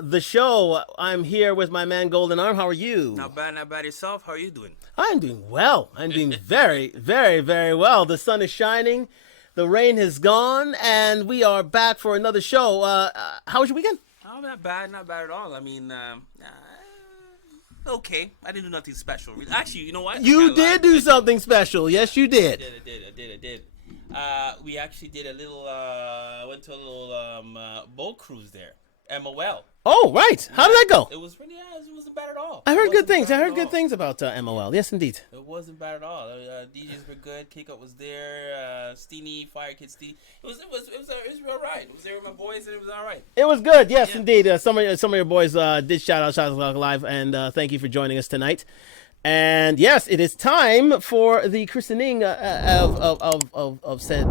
The show. I'm here with my man Golden Arm. How are you? Not bad yourself. How are you doing? I'm doing well. I'm doing very, very, very well. The sun is shining, the rain has gone, and we are back for another show. How was your weekend? Oh, not bad at all. Okay. I didn't do nothing special. Actually, you know what? You did do something special. Yes, you did. I did. We actually did a little. Went to a little boat cruise there. MOL. Oh, right. How did that go? It was really. It wasn't bad at all. I heard good things. I heard good things about MOL. Yes, indeed. It wasn't bad at all. DJs were good. Kick-Up was there. Steeny, Fire Kid Steeny. It was all right. It was there with my boys, and it was all right. It was good. Yes, indeed. Some of your boys did shout out Talkdtalklive, and thank you for joining us tonight. And yes, it is time for the christening of said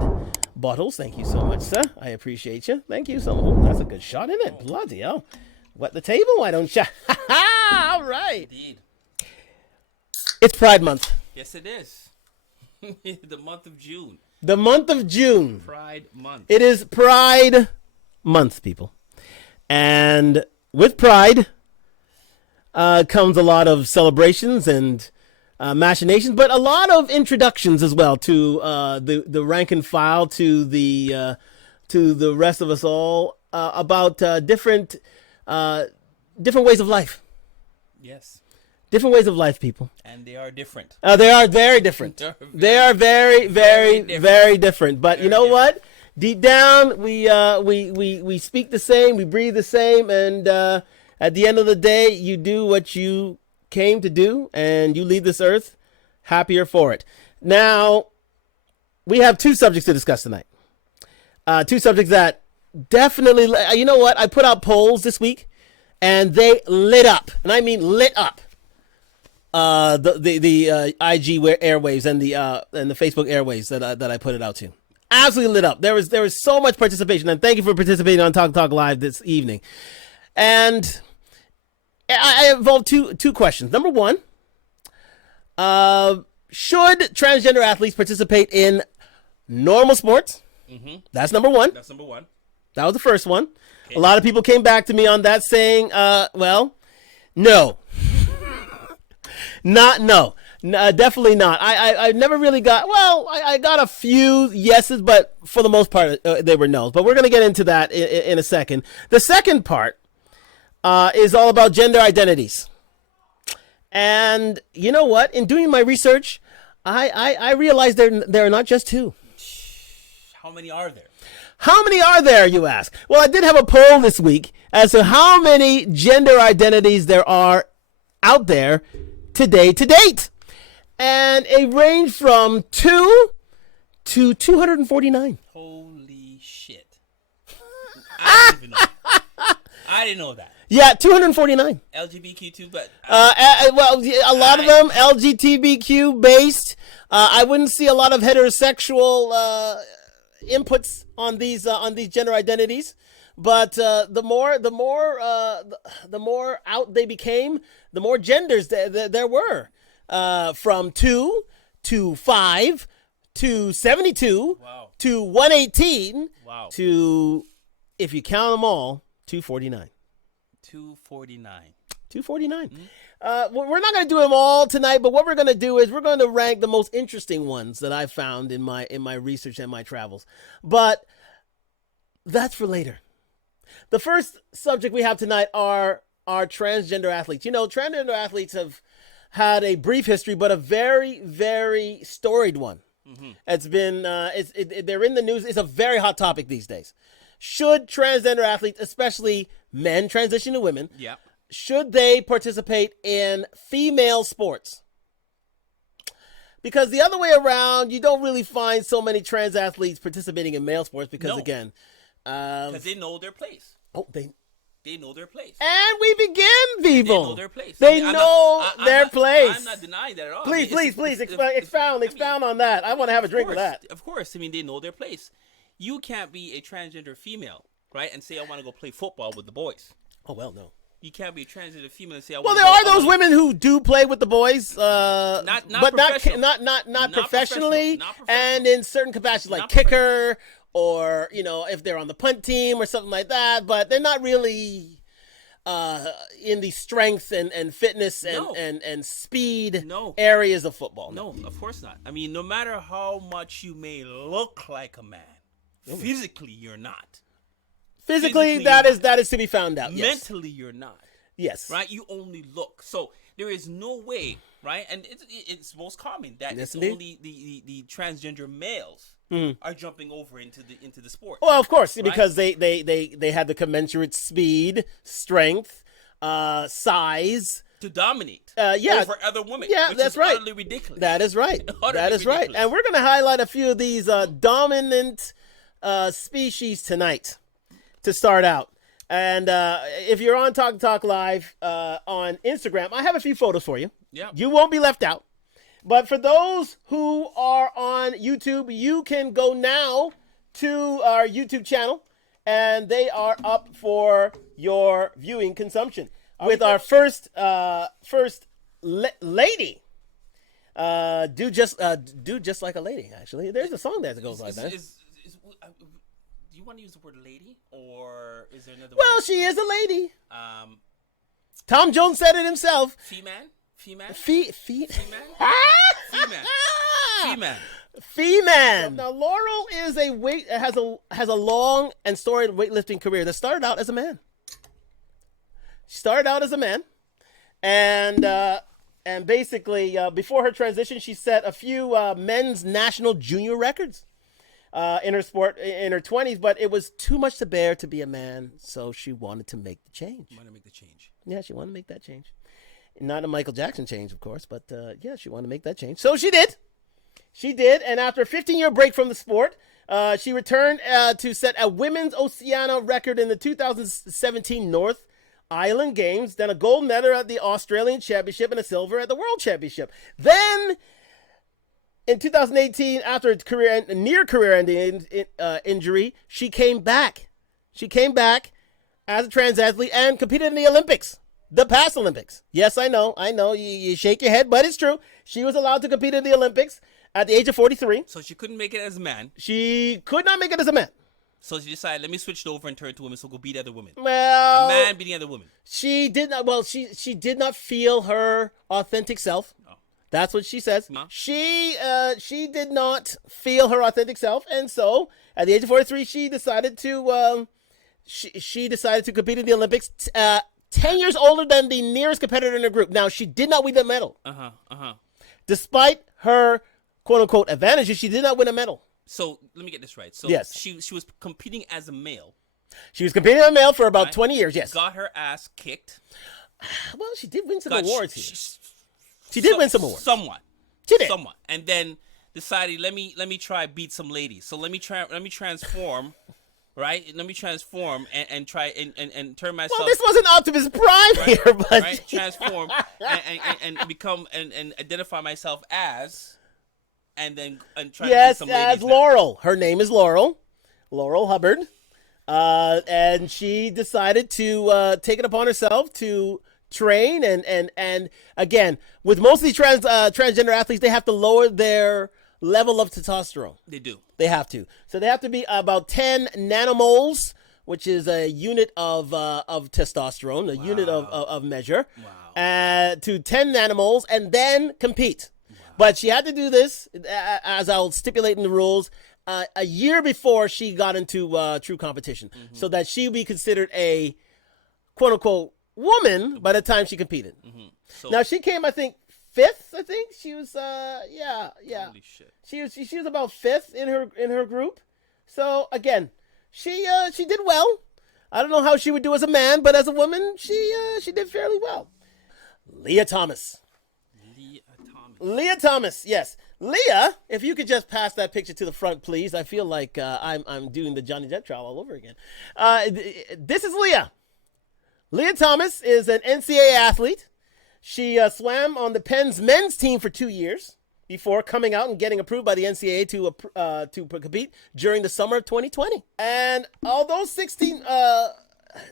bottles. Thank you so much, sir. I appreciate you. Thank you so much. That's a good shot, isn't it? Bloody hell. Wet the table, why don't you? All right. Indeed. It's Pride Month. Yes, it is. The month of June. The month of June. Pride Month. It is Pride Month, people. And with Pride comes a lot of celebrations and machinations, but a lot of introductions as well to the rank and file, to the rest of us all about different ways of life. Yes. Different ways of life, people. And they are different. They are very different. They are very, very, very different. But you know what? Deep down, we speak the same, we breathe the same, and at the end of the day, you do what you came to do, and you leave this earth happier for it. Now, we have two subjects to discuss tonight. Two subjects that definitely, you know what? I put out polls this week, and they lit up, and I mean lit up. The IG airwaves and the Facebook airwaves that I put it out to, absolutely lit up. There was so much participation, and thank you for participating on Talk Talk Live this evening. And I involved two questions. Number one, should transgender athletes participate in normal sports? Mm-hmm. That's number one. That was the first one. Okay. A lot of people came back to me on that saying, well, no. No, definitely not. I never really got, well, I got a few yeses, but for the most part, they were no's. But we're going to get into that in a second. The second part is all about gender identities. And you know what? In doing my research, I realized there are not just two. How many are there? How many are there, you ask? Well, I did have a poll this week as to how many gender identities there are out there today to date. And it ranged from 2 to 249. Holy shit. I didn't even know that. I didn't know that. Yeah, 249. LGBTQ too, but... well, a lot of them LGBTQ based. I wouldn't see a lot of heterosexual inputs on these gender identities. But the more out they became, the more genders there were. From 2 to 5 to 72 wow. to 118 wow. to, if you count them all, 249. 249. Mm-hmm. We're not going to do them all tonight, but what we're going to do is we're going to rank the most interesting ones that I found in my research and my travels. But that's for later. The first subject we have tonight are transgender athletes. You know, transgender athletes have had a brief history, but a very, very storied one. Mm-hmm. It's been, they're in the news. It's a very hot topic these days. Should transgender athletes, especially men transition to women, should they participate in female sports? Because the other way around, you don't really find so many trans athletes participating in male sports because, again... Because they know their place. Oh, they know their place. And we begin, people. They know their place. They know their place. I'm not denying that at all. Please, expound on that. I want to have a drink of that. Of course. I mean, they know their place. You can't be a transgender female, right, and say, I want to go play football with the boys. Oh, well, no. You can't be a transgender female and say, well, there are those women who do play with the boys, but not professionally, and in certain capacities, like kicker, or, you know, if they're on the punt team or something like that, but they're not really in the strength and fitness No. and speed No. areas of football. No, of course not. I mean, no matter how much you may look like a man, physically you're not. Physically, Physically, that you're is that is to be found out. Yes. Mentally, you're not. Yes. Right? You only look. So there is no way, right? And it's most common that Yes, it's indeed. only the transgender males are jumping over into the sport. Well, of course, because they have the commensurate speed, strength, size. To dominate over other women. Yeah, which that's is right. Utterly ridiculous. That is right. Utterly That is right. ridiculous. And we're going to highlight a few of these dominant species tonight to start out. And if you're on Talk Talk Live on Instagram, I have a few photos for you. Yeah. You won't be left out. But for those who are on YouTube, you can go now to our YouTube channel, and they are up for your viewing consumption. With our first lady, do just like a lady. Actually, there's a song that goes like that. Do you want to use the word lady, or is there another? Well, word? she is a lady. Um, Tom Jones said it himself. Female. Female. Now Laurel is has a long and storied weightlifting career that started out as a man. She started out as a man, and basically before her transition, she set a few men's national junior records in her sport in her 20s. But it was too much to bear to be a man, so she wanted to make the change. Yeah, she wanted to make that change. Not a Michael Jackson change, of course, but yeah, she wanted to make that change. So she did. She did, and after a 15-year break from the sport, she returned to set a women's Oceania record in the 2017 North Island Games, then a gold medal at the Australian Championship and a silver at the World Championship. Then, in 2018, after a near career-ending injury, she came back. She came back as a trans athlete and competed in the Olympics. The past Olympics. Yes, I know. You shake your head, but it's true. She was allowed to compete in the Olympics at the age of 43. So she couldn't make it as a man. She could not make it as a man. So she decided, let me switch it over and turn to women, so go beat other women. Well, a man beating other women. She did not. Well, she did not feel her authentic self. Oh. That's what she says. No. She did not feel her authentic self, and so at the age of 43, she decided to she decided to compete in the Olympics. 10 years older than the nearest competitor in her group. Now, she did not win the medal. Despite her quote-unquote advantages, she did not win a medal. So, let me get this right. So, yes. she was competing as a male. She was competing as a male for about 20 years, yes. Got her ass kicked. Well, she did win some awards here. She did win some awards. Somewhat. She did. Somewhat. And then decided, let me try beat some ladies. So, let me transform... Right, let me transform and try and turn myself. Well, this wasn't Optimus Prime here, but right, transform and become and identify myself as, and try to beat some ladies. As Laurel. Her name is Laurel Hubbard, and she decided to take it upon herself to train and again, with most of these transgender athletes, they have to lower their level of testosterone. They do. They have to. So they have to be about 10 nanomoles, which is a unit of testosterone, a unit of measure, to 10 nanomoles, and then compete. Wow. But she had to do this, as I'll stipulate in the rules, a year before she got into true competition, so that she would be considered a quote-unquote woman by the time she competed. So, now, she came, I think, fifth. I think she was yeah. Holy shit. She was about fifth in her group. So again, she did well. I don't know how she would do as a man, but as a woman, she did fairly well. Leah Thomas, yes. Leah, if you could just pass that picture to the front, please. I feel like I'm doing the Johnny Depp trial all over again. This is Leah. Leah Thomas is an NCAA athlete. She swam on the Penn's men's team for 2 years before coming out and getting approved by the NCAA to compete during the summer of 2020. And although 16,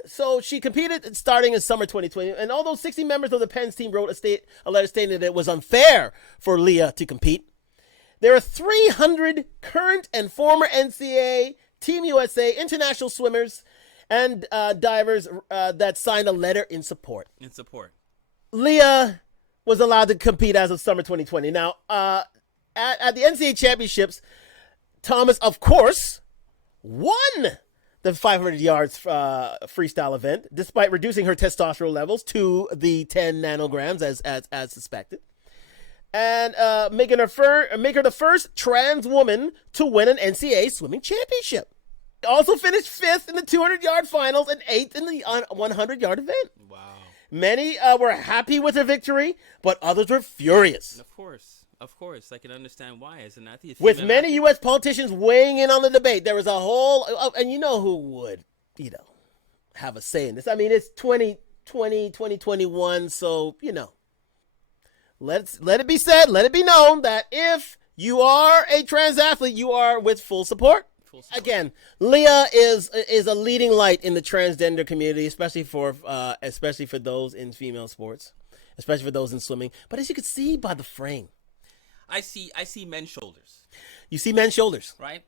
so she competed starting in summer 2020. And although 60 members of the Penn's team wrote a letter stating that it was unfair for Leah to compete, there are 300 current and former NCAA, Team USA, international swimmers, and divers that signed a letter in support. In support. Leah was allowed to compete as of summer 2020. Now, at the NCAA championships, Thomas, of course, won the 500 yards freestyle event, despite reducing her testosterone levels to the 10 nanograms as suspected, and make her the first trans woman to win an NCAA swimming championship. Also finished 5th in the 200-yard finals and 8th in the 100-yard event. Wow. Many were happy with her victory, but others were furious. Of course, I can understand why. As an athlete, With many U.S. politicians weighing in on the debate, there was a whole, and you know who would, have a say in this. I mean, it's 2020, 2021, so, let it be said, let it be known that if you are a trans athlete, you are with full support. Again, Leah is a leading light in the transgender community, especially for those in female sports, especially for those in swimming. But as you can see by the frame, I see men's shoulders. You see men's shoulders, right?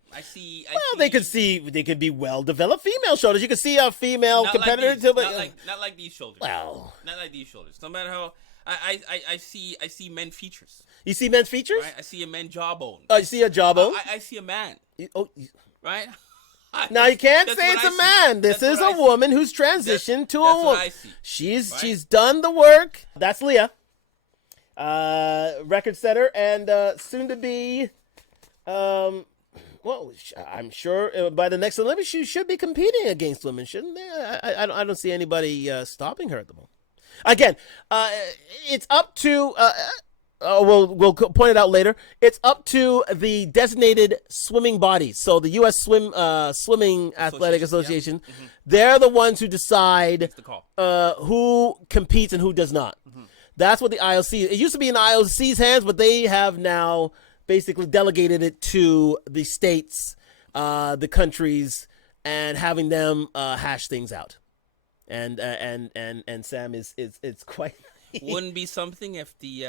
They could be well developed female shoulders. You can see a female competitor not like these shoulders. Well, not like these shoulders. No matter how I see men features. You see men's features? Right? I see a man jawbone. Oh, you see a jawbone? I see a man. Right? Now you can't say it's a man. This is a woman who's transitioned to a woman. She's done the work. That's Leah. Record setter and soon to be I'm sure by the next Olympics she should be competing against women, shouldn't they? I don't see anybody stopping her at the moment. Again, it's up to we'll point it out later. It's up to the designated swimming bodies. So the U.S. Swimming Athletic Association, yeah. Mm-hmm. They're the ones who decide who competes and who does not. Mm-hmm. That's what the IOC. It used to be in the IOC's hands, but they have now basically delegated it to the states, the countries, and having them hash things out. And Sam is quite. Wouldn't be something if the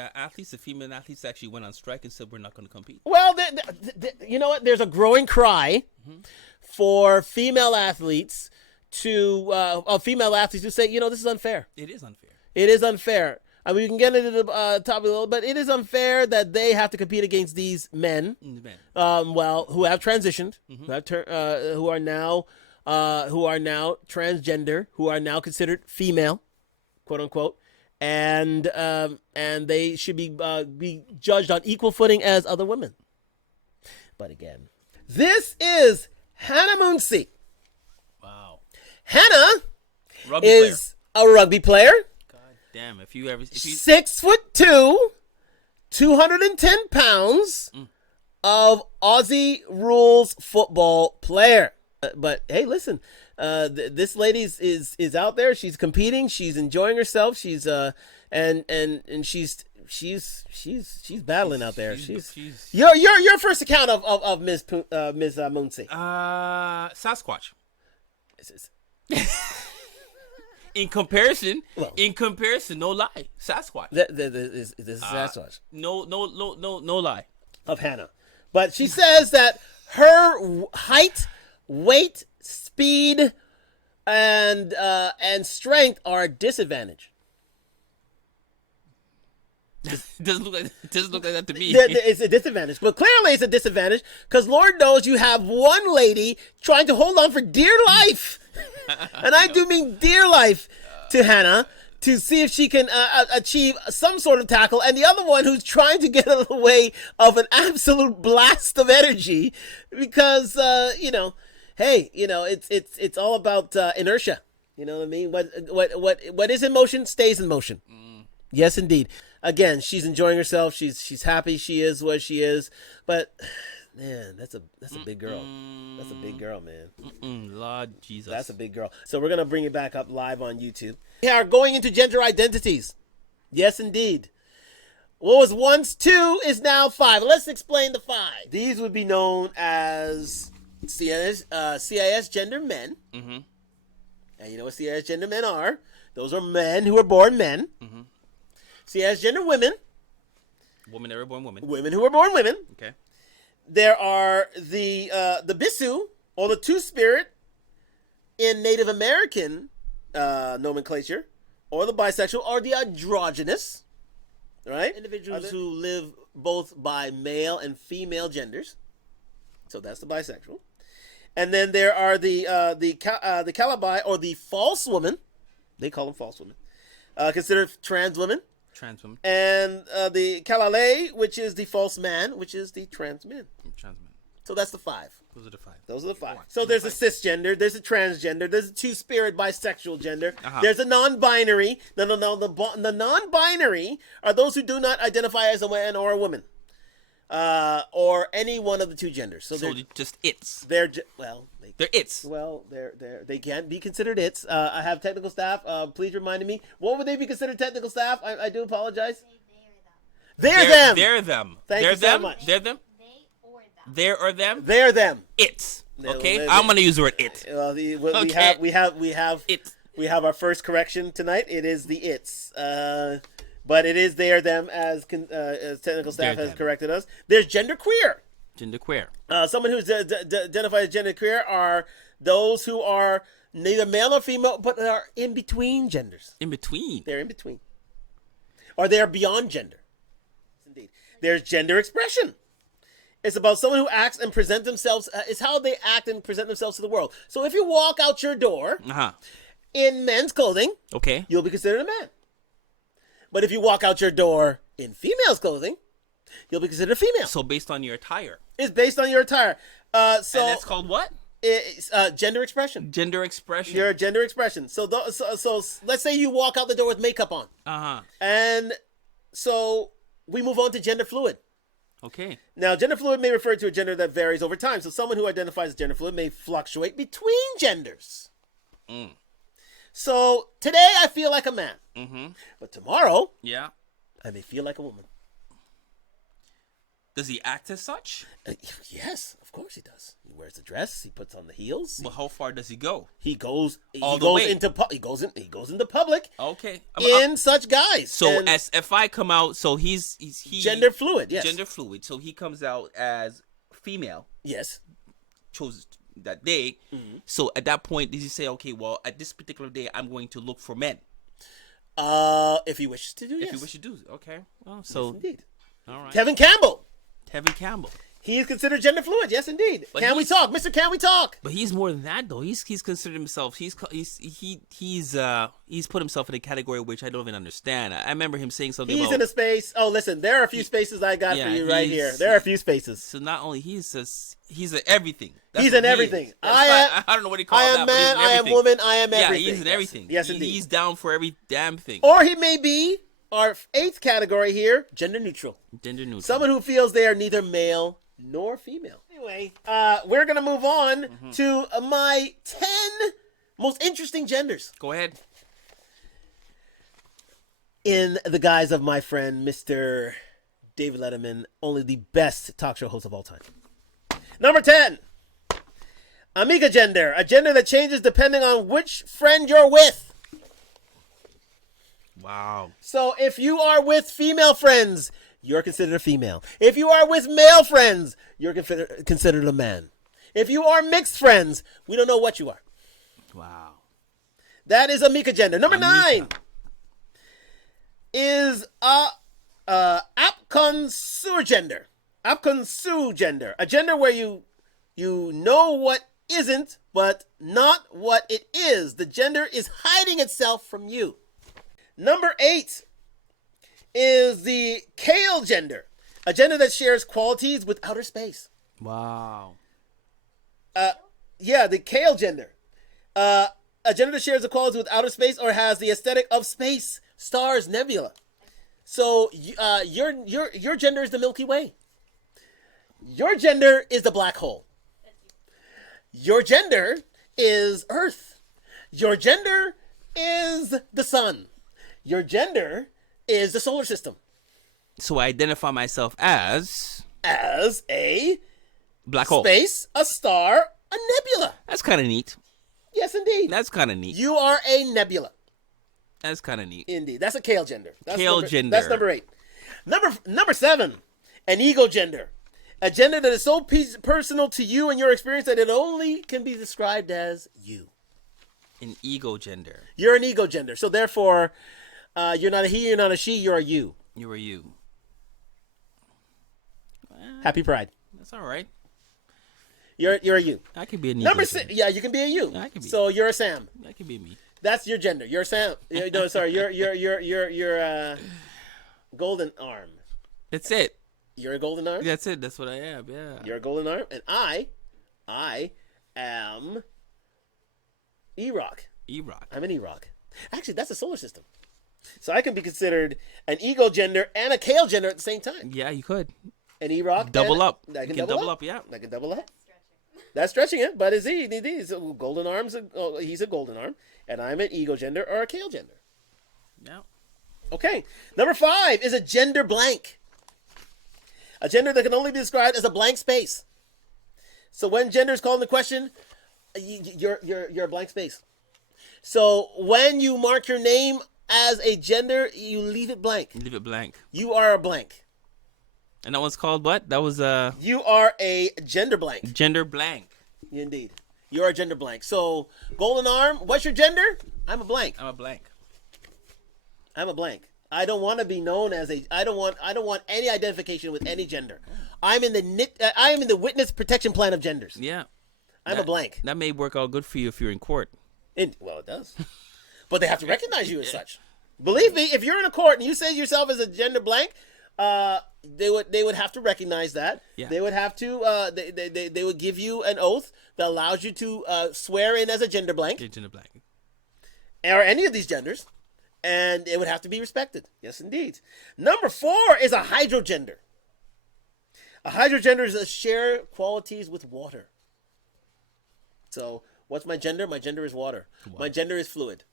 female athletes actually went on strike and said we're not going to compete. Well, you know what? There's a growing cry for female athletes to say, this is unfair. It is unfair. It is unfair. I mean, we can get into the topic a little, but it is unfair that they have to compete against these men, who have transitioned, who are now transgender, who are now considered female, quote unquote, and they should be judged on equal footing as other women. But again, this is Hannah Muncy. Wow. Hannah is a rugby player. Damn, if you 6'2", 210 pounds of Aussie rules football player. But hey, listen, this lady is out there. She's competing. She's enjoying herself. She's and she's battling out there. She's your first account of Ms. Muncy. Sasquatch. In comparison, no lie, Sasquatch. This is Sasquatch. No lie. Of Hannah. But she says that her height, weight, speed, and strength are a disadvantage. Doesn't look like that to me. It's a disadvantage. But clearly it's a disadvantage because Lord knows you have one lady trying to hold on for dear life. And I do mean dear life to Hannah to see if she can achieve some sort of tackle. And the other one who's trying to get out of the way of an absolute blast of energy because, it's all about inertia. You know what I mean? What is in motion stays in motion. Yes, indeed. Again, she's enjoying herself. She's happy. She is what she is. But man, that's a big girl. That's a big girl, man. Lord Jesus. That's a big girl. So we're gonna bring it back up live on YouTube. We are going into gender identities. Yes, indeed. What was once 2 is now 5. Let's explain the 5. These would be known as CIS gender men. Mm-hmm. And you know what CIS gender men are? Those are men who are born men. Mm-hmm. CIS gender women. Women that were born women. Women who are born women. Okay. There are the Bisu, or the Two-Spirit, In Native American nomenclature, or the bisexual, or the androgynous, right? Individuals who live both by male and female genders. So that's the bisexual. And then there are the calibi, or the false woman. They call them false women. Considered trans women. Trans woman. And the kalale, which is the false man, which is the trans man. Trans man. So that's the 5. Those are the 5. So there's a cisgender, there's a transgender, there's a two-spirit bisexual gender, there's a non-binary. No. The non-binary are those who do not identify as a man or a woman, or any one of the two genders. So they're just it's. They're it's. Well, they can't be considered it's. I have technical staff. Please remind me. What would they be considered, technical staff? I do apologize. They're them. They're them. Thank you so much. They're them. There or them? They're them. It's. Okay, I'm gonna use the word it. Well, we have it. We have our first correction tonight. It is the it's. But it is there them as technical staff has corrected us. There's genderqueer. Genderqueer. Someone who's identified as genderqueer are those who are neither male nor female, but are in between genders. In between. They're in between, or they are beyond gender. Indeed. There's gender expression. It's about someone who acts and present themselves. It's how they act and present themselves to the world. So if you walk out your door in men's clothing, okay, you'll be considered a man. But if you walk out your door in female's clothing, you'll be considered a female. So based on your attire. It's based on your attire. And that's called what? It's gender expression. Gender expression. Your gender expression. So let's say you walk out the door with makeup on. And so we move on to gender fluid. Okay. Now, gender fluid may refer to a gender that varies over time. So someone who identifies as gender fluid may fluctuate between genders. So today I feel like a man. But tomorrow, I may feel like a woman. Does he act as such? Yes, of course he does. He wears a dress. He puts on the heels. Well, how far does he go? He goes all the way. He goes into public. Okay. In such guise. So as if I come out, so he's gender fluid. Yes. Gender fluid. So he comes out as female. Yes. Chose that day. So at that point, did he say, okay, well, at this particular day, I'm going to look for men? If he wishes to do, yes. If he wishes to do, okay. Well, so yes, indeed. All right. Kevin Campbell. He is considered gender fluid. Yes, indeed. But Can we talk, Mr. Can we talk? But he's more than that, though. He's considered himself. He's put himself in a category which I don't even understand. I remember him saying something. He's in a space. Oh, listen, there are a few spaces I got for you right here. There are a few spaces. So not only he's an everything. He's in everything. I don't know what he calls that. I am man. I am woman. I am everything. Yeah, he's in everything. Yes, indeed. He's down for every damn thing. Or he may be our 8th category here, gender neutral. Someone who feels they are neither male nor female. Anyway, we're going to move on to my 10 most interesting genders. Go ahead. In the guise of my friend, Mr. David Letterman, only the best talk show host of all time. Number 10. Amiga gender, a gender that changes depending on which friend you're with. Wow. So if you are with female friends, you're considered a female. If you are with male friends, you're considered a man. If you are mixed friends, we don't know what you are. Wow. That is Amiga gender. Number 9 is Apconsu gender. Apconsu gender, a gender where you know what isn't, but not what it is. The gender is hiding itself from you. Number 8 is the Kale gender, a gender that shares qualities with outer space. Wow. The Kale gender, a gender that shares the qualities with outer space or has the aesthetic of space, stars, nebula. So your gender is the Milky Way. Your gender is the black hole. Your gender is Earth. Your gender is the sun. Your gender is the solar system. So I identify myself as a black hole, space, a star, a nebula. That's kind of neat. Yes, indeed. That's kind of neat. You are a nebula. That's kind of neat. Indeed. That's a Kale gender. Gender. That's number 8. Number 7, an ego gender. A gender that is so personal to you and your experience that it only can be described as you. An ego gender. You're an ego gender. So therefore, you're not a he, you're not a she, you're a you. You or you. Happy Pride. That's all right. You're a you. I could be an ego Number gender. 6. Yeah, you can be a you. I can be. So you're a Sam. That could be me. That's your gender. You're a Sam. No, sorry. You're golden arm. That's it. You're a golden arm. That's it. That's what I am. Yeah. You're a golden arm, and I am E-Rock. E-Rock. I'm an E-Rock. Actually, that's a solar system. So I can be considered an ego gender and a kale gender at the same time. Yeah, you could. An E-Rock. Double up. I You can can double up. Yeah. I can double up. That's stretching it, but is he? He's a golden arms. He's a golden arm, and I'm an ego gender or a kale gender. Yeah. Okay. Number 5 is a gender blank. A gender that can only be described as a blank space. So when gender is called into question, you're a blank space. So when you mark your name as a gender, you leave it blank. Leave it blank. You are a blank. And that one's called what? That was You are a gender blank. gender blank. Indeed. You're a gender blank. So golden arm, what's your gender? I'm a blank. I'm a blank. I'm a blank. I don't want to be known as a. I don't want any identification with any gender. I am in the witness protection plan of genders. Yeah. I'm a blank. That may work out good for you if you're in court. Well, it does. But they have to recognize you as such. Believe me, if you're in a court and you say yourself as a gender blank, they would have to recognize that. Yeah. They would have to. They would give you an oath that allows you to swear in as a gender blank Gender blank. or any of these genders. And it would have to be respected. Yes, indeed. Number 4 is a hydrogender. A hydrogender is a share qualities with water. So, what's my gender? My gender is water. Wow. My gender is fluid.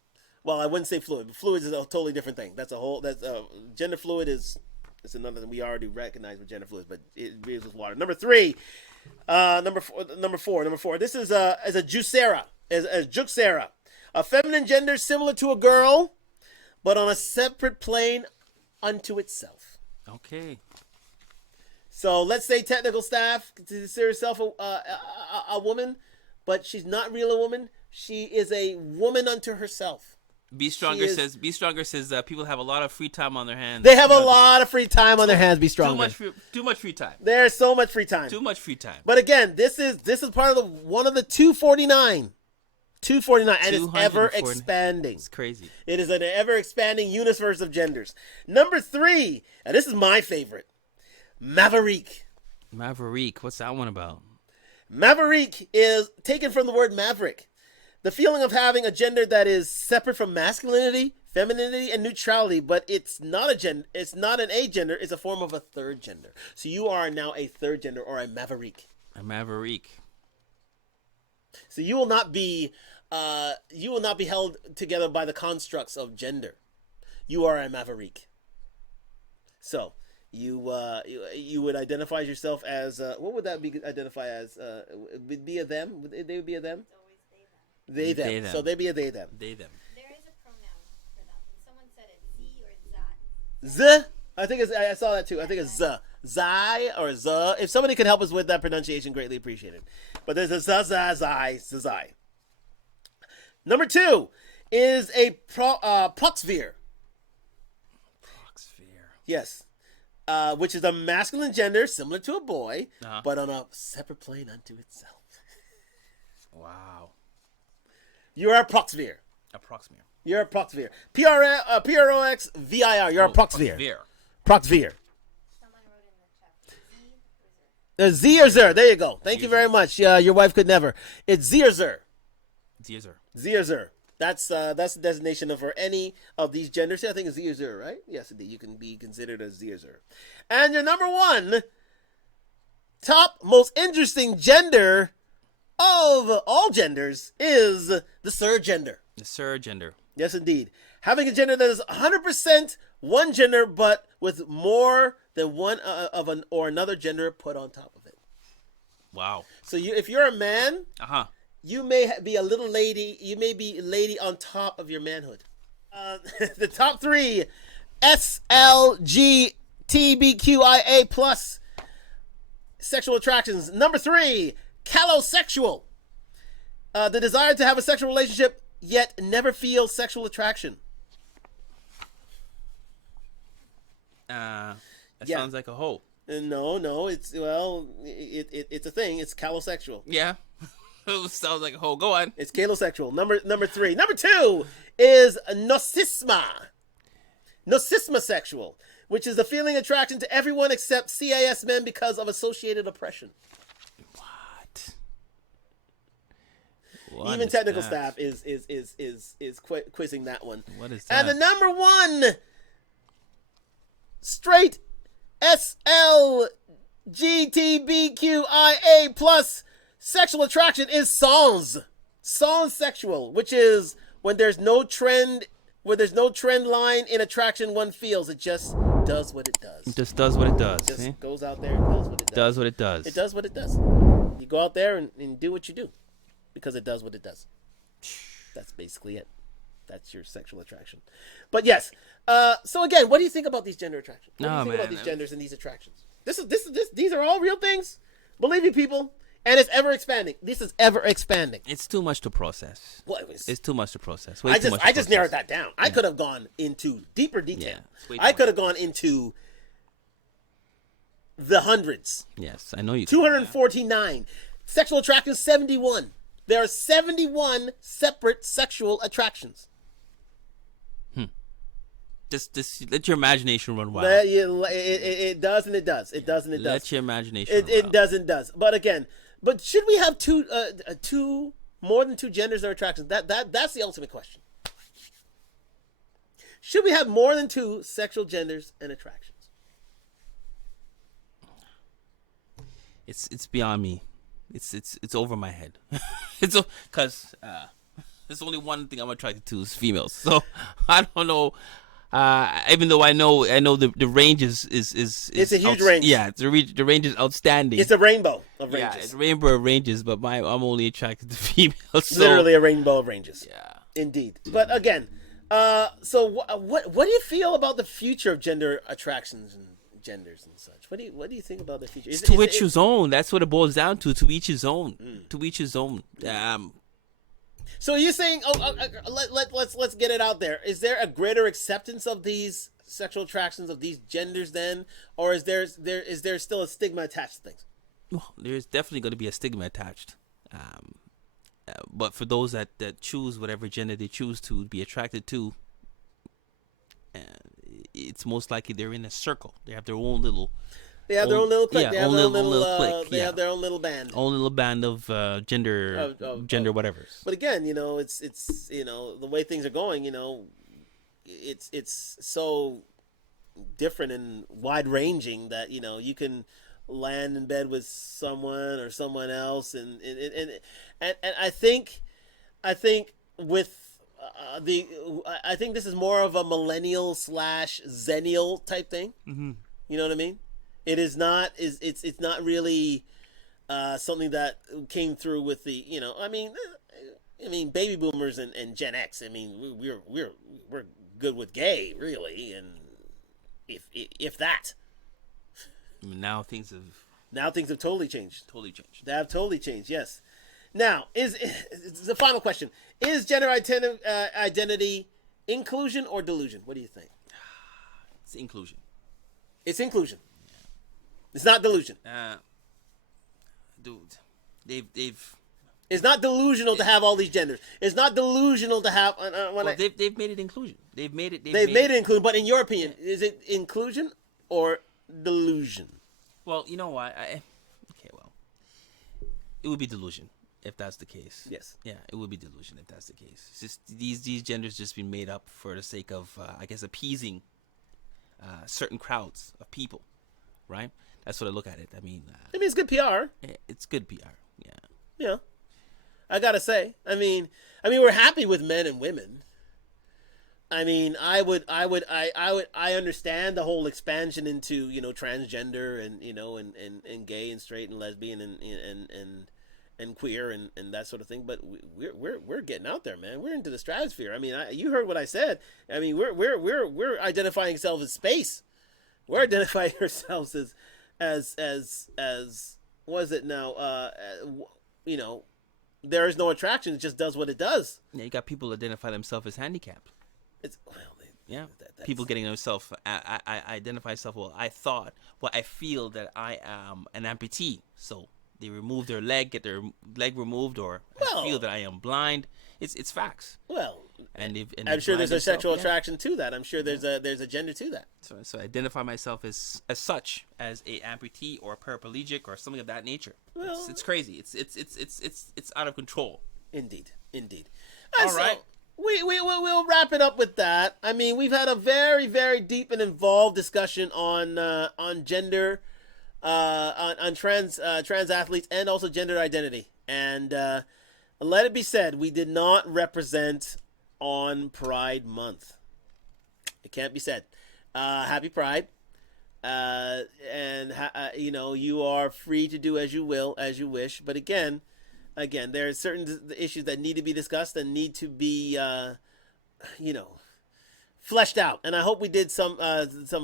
Well, I wouldn't say fluid. Fluid is a totally different thing. Gender fluid is another thing we already recognize with gender fluids, but it deals with water. Number 3, number four. This is a juicera, a juxera, a feminine gender similar to a girl, but on a separate plane unto itself. Okay. So let's say technical staff consider herself a woman, but she's not really a woman. She is a woman unto herself. Be Stronger says people have a lot of free time on their hands. They have a lot of free time on their hands. Be Stronger. Too much free time. There's so much free time. Too much free time. But again, this is part of one of the 249. 249, and it's ever expanding. It's crazy. It is an ever expanding universe of genders. Number 3, and this is my favorite, Maverick. Maverick, what's that one about? Maverick is taken from the word maverick. The feeling of having a gender that is separate from masculinity, femininity, and neutrality, but it's not a gender. It's not an agender. It's a form of a third gender. So you are now a third gender or a maverick. A maverick. So you will not be held together by the constructs of gender. You are a maverick. So you would identify yourself as what would that be identify as? Would be a them? They would be a them. They them. So they be a they them. They them. There is a pronoun for that. Someone said it z or zat. Z. I think I saw that too. I think it's z. Zai or z. If somebody could help us with that pronunciation, greatly appreciated. But there's a zai. Number 2 is a proxvere. Proxvere. Yes. Which is a masculine gender similar to a boy, but on a separate plane unto itself. Wow. You're a proxvere. A proxvere. You're a proxvere. Proxvir. You're a proxvere. Proxvere. Someone wrote in the chat. Z or zer. There you go. Thank you very much. Your wife could never. It's Z or zer. Z or zer. That's the designation for any of these genders. I think it's Z or zer, right? Yes, indeed. You can be considered a Z or zer. And your number 1 top most interesting gender of all genders is the surgender. The surgender. Yes, indeed. Having a gender that is 100% one gender, but with more than one of an or another gender put on top of it. Wow. So if you're a man, you may be a little lady. You may be a lady on top of your manhood. The top 3, SLGTBQIA plus sexual attractions. Number 3, callosexual. The desire to have a sexual relationship yet never feel sexual attraction? That Yeah. sounds like a hoe. No, it's it's a thing. It's calosexual. Yeah. Sounds like a hoe. Go on. It's calosexual. Number 3. Number 2 is nocisma. Nocisma sexual, which is the feeling attraction to everyone except CIS men because of associated oppression. What Even is technical that? staff is quizzing that one. What is that? And the number 1 straight SLGTBQIA plus sexual attraction is sans sexual, which is when there's no trend line in attraction one feels. It just does what it does. It just does what it does. Just See? goes out there and does what it does. Does what it does. It does what it does. You go out there and do what you do because it does what it does. That's basically it. That's your sexual attraction. But yes. So again, what do you think about these gender attractions? What do you think about these genders and these attractions? These are all real things. Believe me, people. And it's ever expanding. This is ever expanding. It's too much to process. Well, It's too much to process. I just narrowed that down. I could have gone into deeper detail. I could have gone into the hundreds. Yes, I know you. 249. Sexual attractions, 71. There are 71 separate sexual attractions. Just let your imagination run wild. It does and it does. It does and it does. Let your imagination run It wild. does and does. But again, should we have more than two genders or attractions? That's the ultimate question. Should we have more than 2 sexual genders and attractions? It's beyond me. It's over my head. It's because there's only one thing I'm attracted to is females. So I don't know. Even though I know the range is it's a huge range. Yeah, the range is outstanding. It's a rainbow of ranges. Yeah, it's a rainbow of ranges, but I'm only attracted to females. So. Literally a rainbow of ranges. Yeah, indeed. But again, so what do you feel about the future of gender attractions and genders and such? What do you think about the future? To each his own. That's what it boils down to. To each his own. To each his own. So you're saying, let's get it out there. Is there a greater acceptance of these sexual attractions of these genders then, or is there still a stigma attached to things? Well, there's definitely going to be a stigma attached. But for those that choose whatever gender they choose to be attracted to, it's most likely they're in a circle. They have their own little. They have their own little clique. Yeah, they have own their own little little clique. They have their own little band. Own little band of gender whatever. But again, it's the way things are going. It's so different and wide ranging that you can land in bed with someone or someone else, and I think with I think this is more of a millennial / zennial type thing. Mm-hmm. You know what I mean? It is not. It's not really something that came through with the. I mean, baby boomers and Gen X. I mean, we're good with gay, really, and if that. Now things have totally changed. Totally changed. They have totally changed. Yes. Now is the final question: is gender identity inclusion or delusion? What do you think? It's inclusion. It's inclusion. It's not delusion. Dude, they've. It's not delusional to have all these genders. It's not delusional to have. They've made it inclusion. They've made it inclusion. But in your opinion, is it inclusion or delusion? Well, you know what? It would be delusion if that's the case. Yes. Yeah, it would be delusion if that's the case. It's just these genders just been made up for the sake of appeasing certain crowds of people, right? That's what I look at it. I mean, it's good PR. It's good PR. Yeah. Yeah. I gotta say. I mean, we're happy with men and women. I mean, I understand the whole expansion into transgender and gay and straight and lesbian and queer and that sort of thing. But we're getting out there, man. We're into the stratosphere. I mean, you heard what I said. I mean, we're identifying ourselves as space. We're identifying ourselves as what is it now? there is no attraction. It just does what it does. Yeah, you got people identify themselves as handicapped. It's Yeah, that's- people getting themselves. I identify myself. Well, I feel that I am an amputee. So they remove their leg, get their leg removed, or Well- I feel that I am blind. It's facts. well. And I'm they sure blind there's a themselves, sexual yeah. attraction to that. I'm sure there's a gender to that. So I identify myself as such, as a amputee or a paraplegic or something of that nature. Well- It's crazy. It's out of control. Indeed. All So, right. We'll wrap it up with that. I mean, we've had a very, very deep and involved discussion on gender, on trans athletes, and also gender identity. And let it be said, we did not represent on Pride Month. It can't be said. Happy Pride. You are free to do as you will, as you wish. But again, there are certain issues that need to be discussed and need to be, fleshed out. And I hope we did some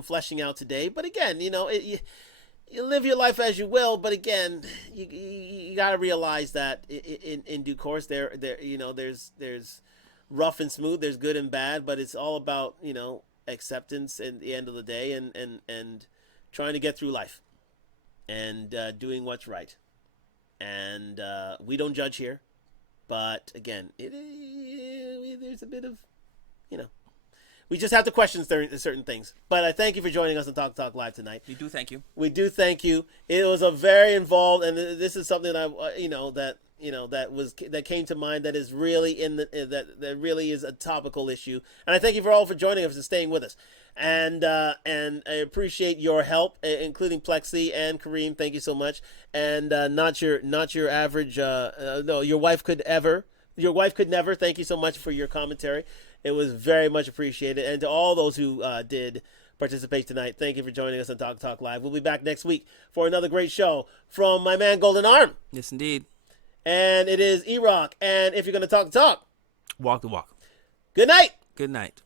fleshing out today. But again, you live your life as you will. But again, you got to realize that in due course, there's rough and smooth, there's good and bad, but it's all about acceptance at the end of the day, and trying to get through life and doing what's right. And we don't judge here, but again, there's a bit of we just have to question certain things. But I thank you for joining us on Talk Live tonight. We do thank you. We do thank you. It was a very involved, and this is something that that came to mind that is really that really is a topical issue. And I thank you for joining us and staying with us. And I appreciate your help, including Plexi and Kareem. Thank you so much. And not your average. No, your wife could never. Thank you so much for your commentary. It was very much appreciated. And to all those who did participate tonight, thank you for joining us on Talk Live. We'll be back next week for another great show from my man Golden Arm. Yes, indeed. And it is E-Rock. And if you're going to talk the talk, Walk the walk. good night. Good night.